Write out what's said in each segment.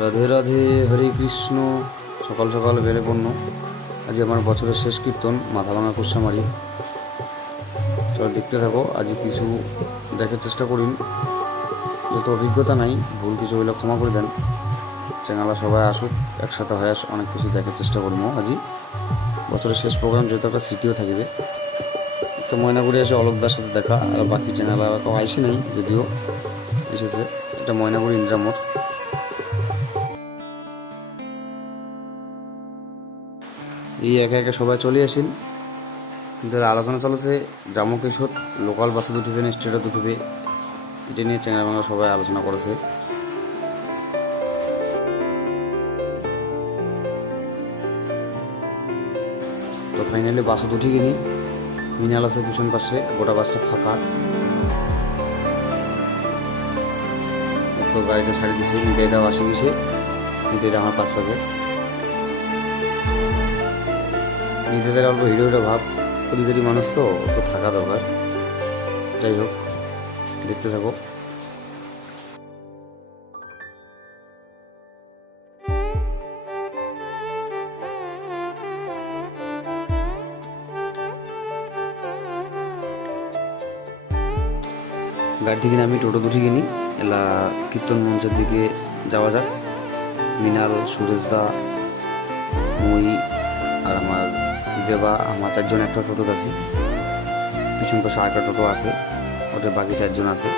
রাধে রাধে, হরে কৃষ্ণ। সকাল সকাল বেড়ে পণ্য। আজ আমার বছরের শেষ কীর্তন মাথা ভাঙা কুসামারি চলো দেখতে থাকো, আজ কিছু দেখার চেষ্টা করুন। যেহেতু অভিজ্ঞতা নাই, ভুল কিছু হইলে ক্ষমা করে দেন। চ্যানেলা সবাই আসুক, একসাথে হয়ে আস, অনেক কিছু দেখার চেষ্টা করব। আজই বছরের শেষ প্রোগ্রাম যেহেতু একটা স্মৃতিও থাকবে। তো ময়নাগুড়ি এসে অলোকদার সাথে দেখা, আর বাকি আর কেউ আইসি নাই, যদিও এসেছে। এটা ময়নাগুড়ি ইন্দ্রামোড়। এই একে একে সবাই চলে আসেন। যারা আলোচনা চলেছে জামু কিশোর, লোকাল বাসে দুটিবে না স্টেটে দুটিবে এটা নিয়ে চ্যানেল বাংলা সবাই আলোচনা করেছে। তো ফাইনালি বাসে দুটি কিনি। মিনাল আছে পিছন পাশে, গোটা বাসটা ফাঁকা। তো গাড়িটা ছাড়ি দিয়েছে নিতাইদাও আসে গেছে। নিতাইদা আমার পাশ পাকে নিজেদের অল্প হিরো হিরোটা ভাব অধিকারী মানুষ তো তো থাকা দরকার। যাই হোক, দেখতে থাকো। গাড়ি থেকে আমি টোটো দুটি কিনি। এলা কীর্তন মঞ্চের দিকে যাওয়া যাক। মিনাল সুরেশদা মই আর আমার দেবা আমার চারজন একটা টোটো আছে। পিছন পাশে আরেকটা টোটো আছে, ওদের বাকি চারজন আছে।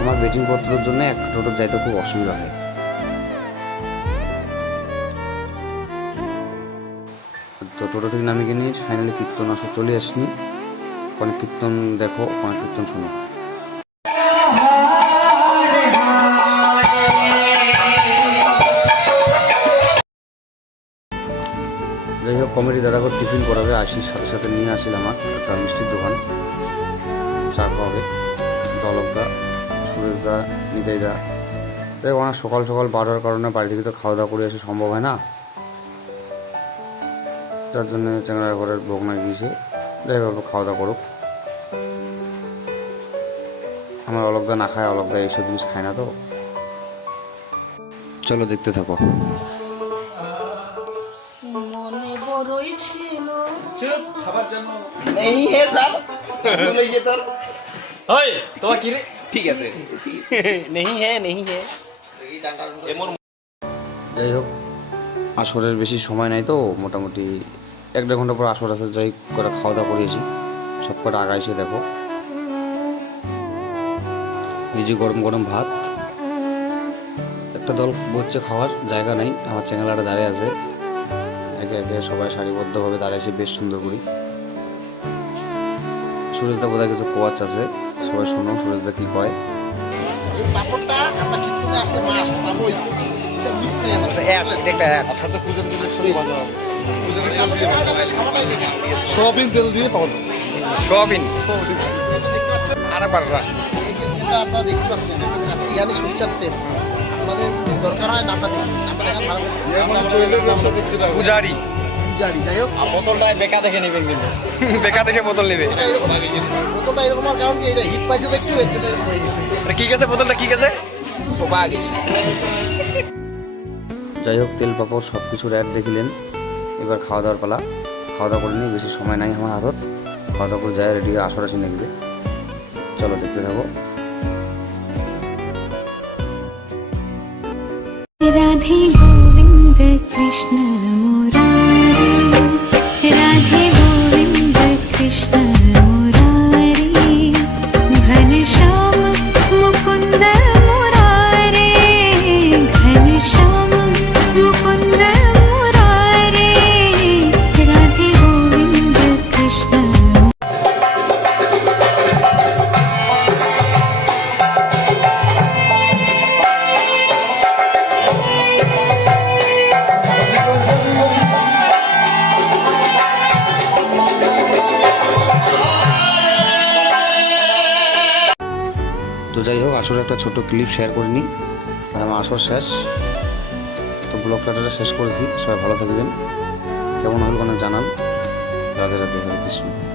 আমার বেটিং পত্রর জন্য একটা টোটো যাইতে খুব অসুবিধা হয়। তো টোটো থেকে নামিয়ে নিয়ে ফাইনালি কীর্তন আসে চলে আসনি। অনেক কীর্তন দেখো অনেক কীর্তন শোনো। কমেডি দাদাকে টিফিন করাবে আসির সাথে সাথে নিয়ে আসিল আমার একটা মিষ্টির দোকান। চা খাওয়াবে, দলকদা, সুরেশদা, নিতাইদা। হোক অনেক সকাল সকাল বাড়ার কারণে বাড়ি থেকে তো খাওয়া দাওয়া করে আসা সম্ভব হয় না। তার জন্য চ্যাংড়ার ঘরের ভোগ না গিয়েছে। যাই হোক, খাওয়া দাওয়া করুক। আমার অলকদা না খায়, অলকদা এইসব জিনিস খায় না তো। চলো দেখতে থাকো। চুপ খাবার জন্য নেই হে স্যার বলে যে তোর। ওই তোমার কি রে? ঠিক আছে। নেই হে নেই হে। যাই হোক আসরের বেশি সময় নাই তো মোটামুটি এক দেড় ঘণ্টা পর আসর আছে যাই করে খাওয়া দাওয়া করিয়েছি সব কটা আগাইছে দেখো। এই যে গরম গরম ভাত। একটা দল বসছে খাওয়ার জায়গা নাই আমার চ্যাংলাটা দাঁড়িয়ে আছে। একে একে সবাই সারিবদ্ধভাবে দাঁড়িয়েছে বেশ সুন্দর করি। সুরেশদা বোধহয় কিছু কোয়াচ আছে। সবাই শোনো সুরেশদা কি কয়? এই পাপড়টা আমরা আসলে পাবোই আমাদের হবে। পূজনের তেল দিয়ে সোয়াবিন। তেল দিয়ে পাবো সোয়াবিন আর আপনারা দেখতে পাচ্ছেন সরষের যদি দরকার হয় নামটা নামটা ভালো পূজারি। যাই হোক। বেকা দেখে নেবেন কিন্তু। বেকা দেখে বোতল নেবে। এরকম বোতলটা এরকম হওয়ার কারণ কি এটা হিট পাইছে তো একটু এর জন্য এরকম হয়ে গেছে। এটা কি গেছে বোতলটা কি গেছে? যাই হোক তেল পাপড় সব কিছুর অ্যাড দেখিলেন। এবার খাওয়া দাওয়ার পালা। খাওয়া দাওয়া করে নিয়ে বেশি সময় নাই আমার হাতত। খাওয়া দাওয়া করে যায় রেডি আসর আসি লাগবে চলো দেখতে থাকো। राधे गोविन्द कृष्ण मुरारे। राधे गोविन्द कृष्ण আসলে একটা ছোট ক্লিপ শেয়ার করে নিই। আর আমার আসর শেষ। তো ব্লগটা শেষ করেছি। সবাই ভালো থাকবেন। কেমন হলো জানান। রাধে রাধে, হরে কৃষ্ণ।